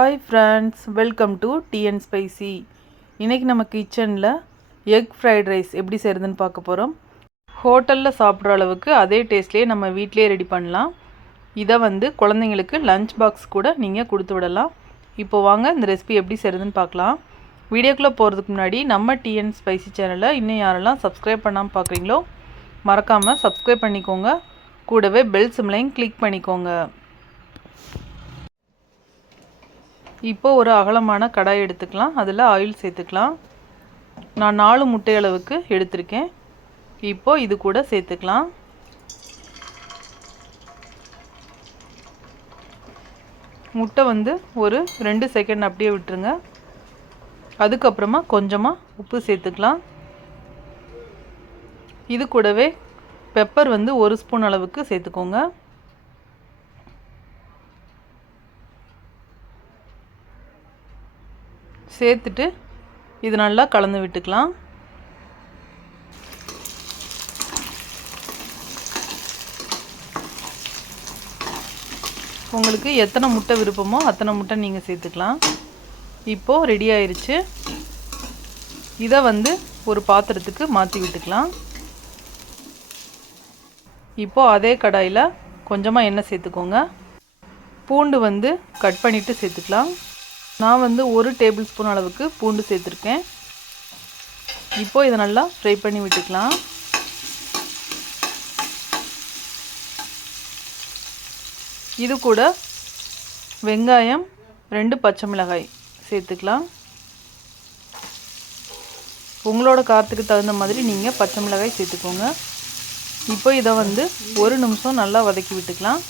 Hi friends, welcome to tea and spicy. இன்றைக்கி நம்ம கிச்சனில் எக் ஃப்ரைட் ரைஸ் எப்படி செய்கிறதுன்னு பார்க்க போகிறோம். ஹோட்டலில் சாப்பிட்ற அளவுக்கு அதே டேஸ்ட்லேயே நம்ம வீட்டிலே ரெடி பண்ணலாம். இதை குழந்தைங்களுக்கு லஞ்ச் பாக்ஸ் கூட நீங்கள் கொடுத்து விடலாம். இப்போ வாங்க இந்த ரெசிபி எப்படி செய்கிறதுன்னு பார்க்கலாம். வீடியோக்குள்ளே போகிறதுக்கு முன்னாடி நம்ம டீ அண்ட் ஸ்பைசி சேனலை இன்னும் யாரெல்லாம் சப்ஸ்கிரைப் பண்ணாமல் பார்க்குறீங்களோ மறக்காமல் சப்ஸ்கிரைப் பண்ணிக்கோங்க. கூடவே பெல் சிம்லையும் கிளிக் பண்ணிக்கோங்க. இப்போ ஒரு அகலமான கடாய் எடுத்துக்கலாம். அதில் ஆயில் சேர்த்துக்கலாம். நான் 4 முட்டை அளவுக்கு எடுத்திருக்கேன். இப்போ இது கூட சேர்த்துக்கலாம். முட்டை ஒரு 2 செகண்ட் அப்படியே விட்டுருங்க. அதுக்கப்புறமா கொஞ்சமாக உப்பு சேர்த்துக்கலாம். இது கூடவே பெப்பர் 1 ஸ்பூன் அளவுக்கு சேர்த்துக்கோங்க. சேர்த்துட்டு இது நல்லா கலந்து விட்டுக்கலாம். உங்களுக்கு எத்தனை முட்டை விருப்பமோ அத்தனை முட்டை நீங்கள் சேர்த்துக்கலாம். இப்போது ரெடி ஆயிடுச்சு. இதை ஒரு பாத்திரத்துக்கு மாற்றி விட்டுக்கலாம். இப்போது அதே கடாயில் கொஞ்சமாக எண்ணெய் சேர்த்துக்கோங்க. பூண்டு கட் பண்ணிவிட்டு சேர்த்துக்கலாம். நான் 1 டேபிள் ஸ்பூன் அளவுக்கு பூண்டு சேர்த்துருக்கேன். இப்போது இதை நல்லா ஃப்ரை பண்ணி விட்டுக்கலாம். இது கூட வெங்காயம் 2 பச்சை மிளகாய் சேர்த்துக்கலாம். உங்களோட காரத்துக்கு தகுந்த மாதிரி நீங்கள் பச்சை மிளகாய் சேர்த்துக்கோங்க. இப்போ இதை 1 நிமிஷம் நல்லா வதக்கி விட்டுக்கலாம்.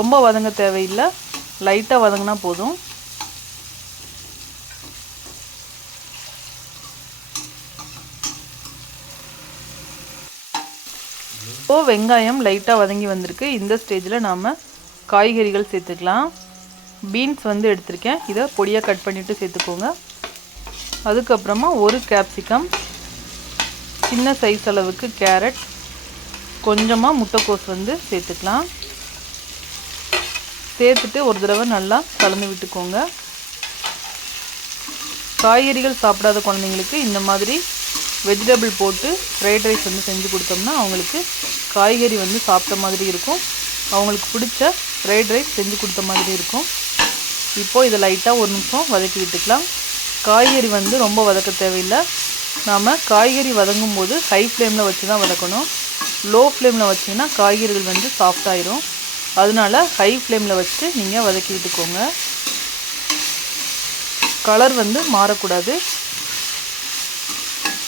ரொம்ப வதங்க தேவையில்லை, லைட்டாக வதங்கினா போதும். இப்போது வெங்காயம் லைட்டாக வதங்கி வந்திருக்கு. இந்த ஸ்டேஜில் நாம் காய்கறிகள் சேர்த்துக்கலாம். பீன்ஸ் எடுத்திருக்கேன். இதை பொடியாக கட் பண்ணிவிட்டு சேர்த்துக்கோங்க. அதுக்கப்புறமா 1 கேப்சிகம், சின்ன சைஸ் அளவுக்கு கேரட், கொஞ்சமாக முட்டைக்கோஸ் சேர்த்துக்கலாம். சேர்த்துட்டு ஒரு தடவை நல்லா கலந்து விட்டுக்கோங்க. காய்கறிகள் சாப்பிடாத குழந்தைங்களுக்கு இந்த மாதிரி வெஜிடபிள் போட்டு ஃப்ரைட் ரைஸ் செஞ்சு கொடுத்தோம்னா அவங்களுக்கு காய்கறி சாப்பிட்ட மாதிரி இருக்கும். அவங்களுக்கு பிடிச்ச ஃப்ரைட் ரைஸ் செஞ்சு கொடுத்த மாதிரி இருக்கும். இப்போது இதை லைட்டாக 1 நிமிஷம் வதக்கி விட்டுக்கலாம். காய்கறி ரொம்ப வதக்க தேவையில்லை. நாம் காய்கறி வதங்கும் போது ஹை ஃப்ளேமில் வச்சு தான் வதக்கணும். லோ ஃப்ளேமில் வச்சிங்கன்னா காய்கறிகள் சாஃப்டாயிரும். அதனால ஹை ஃப்ளேமில் வச்சுட்டு நீங்கள் வதக்கி விட்டுக்கோங்க. கலர் மாறக்கூடாது.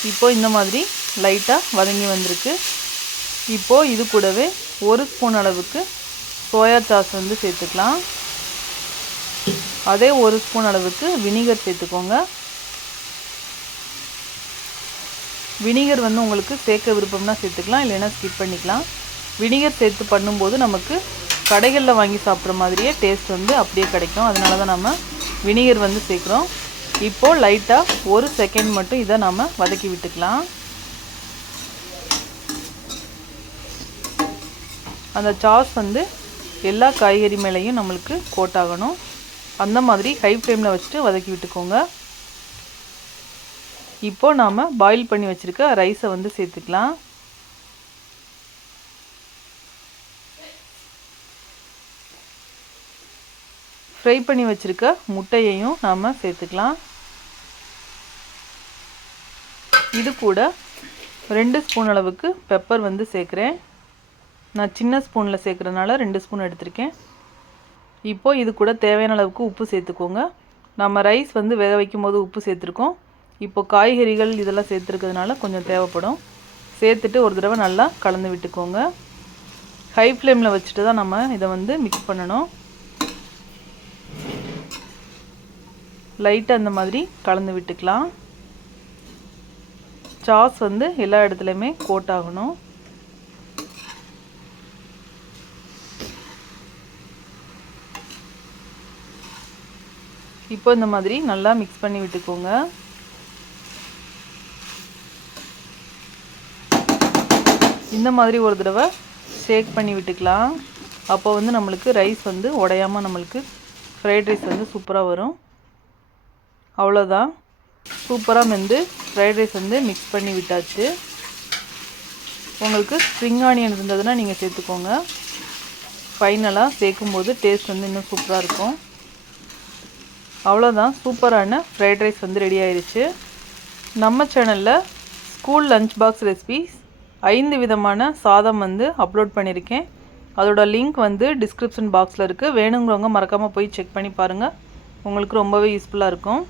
இப்போது இந்த மாதிரி லைட்டாக வதங்கி வந்திருக்கு. இப்போது இது கூடவே 1 ஸ்பூன் அளவுக்கு சோயா சாஸ் சேர்த்துக்கலாம். அதே 1 ஸ்பூன் அளவுக்கு வினிகர் சேர்த்துக்கோங்க. வினிகர் உங்களுக்கு சேர்க்க விருப்பம்னா சேர்த்துக்கலாம், இல்லைன்னா ஸ்கிப் பண்ணிக்கலாம். வினிகர் சேர்த்து பண்ணும்போது நமக்கு கடைகளில் வாங்கி சாப்பிட்ற மாதிரியே டேஸ்ட் அப்படியே கிடைக்கும். அதனால தான் நம்ம வினிகர் சேர்க்குறோம். இப்போது லைட்டாக 1 செகண்ட் மட்டும் இதை நாம் வதக்கி விட்டுக்கலாம். அந்த சாஸ் எல்லா காய்கறி மேலேயும் நம்மளுக்கு கோட் ஆகணும். அந்த மாதிரி ஹை ஃப்ளேமில் வச்சுட்டு வதக்கி விட்டுக்கோங்க. இப்போது நாம் பாயில் பண்ணி வச்சுருக்க ரைஸை சேர்த்துக்கலாம். ஃப்ரை பண்ணி வச்சுருக்க முட்டையையும் நாம் சேர்த்துக்கலாம். இது கூட 2 ஸ்பூன் அளவுக்கு பெப்பர் சேர்க்குறேன். நான் சின்ன ஸ்பூனில் சேர்க்குறதுனால 2 ஸ்பூன் எடுத்திருக்கேன். இப்போது இது கூட தேவையான அளவுக்கு உப்பு சேர்த்துக்கோங்க. நம்ம ரைஸ் வேக வைக்கும் போது உப்பு சேர்த்துருக்கோம். இப்போது காய்கறிகள் இதெல்லாம் சேர்த்துருக்கிறதுனால கொஞ்சம் தேவைப்படும். சேர்த்துட்டு ஒரு தடவை நல்லா கலந்து விட்டுக்கோங்க. ஹை ஃப்ளேமில் வச்சுட்டு தான் நம்ம இதை மிக்ஸ் பண்ணணும். லைட்டாக அந்த மாதிரி கலந்து விட்டுக்கலாம். சாஸ் எல்லா இடத்துலையுமே கோட் ஆகணும். இப்போ இந்த மாதிரி நல்லா மிக்ஸ் பண்ணி விட்டுக்கோங்க. இந்த மாதிரி ஒரு தடவை ஷேக் பண்ணி விட்டுக்கலாம். அப்போ நம்மளுக்கு ரைஸ் உடையாமல் நம்மளுக்கு ஃப்ரைட் ரைஸ் வந்து சூப்பராக வரும். அவ்வளோதான், சூப்பராக வந்து ஃப்ரைட் ரைஸ் வந்து மிக்ஸ் பண்ணி விட்டாச்சு. உங்களுக்கு ஸ்ப்ரிங் ஆனியன் இருந்ததுன்னா நீங்கள் சேர்த்துக்கோங்க. ஃபைனலாக சேர்க்கும்போது டேஸ்ட் வந்து இன்னும் சூப்பராக இருக்கும். அவ்வளோதான், சூப்பரான ஃப்ரைட் ரைஸ் வந்து ரெடி ஆயிடுச்சு. நம்ம சேனலில் ஸ்கூல் லஞ்ச் பாக்ஸ் ரெசிபிஸ் 5 விதமான சாதம் வந்து அப்லோட் பண்ணியிருக்கேன். அதோட லிங்க் வந்து டிஸ்கிரிப்ஷன் பாக்ஸில் இருக்குது. வேணுங்கிறவங்க மறக்காமல் போய் செக் பண்ணி பாருங்கள். உங்களுக்கு ரொம்பவே யூஸ்ஃபுல்லாக இருக்கும்.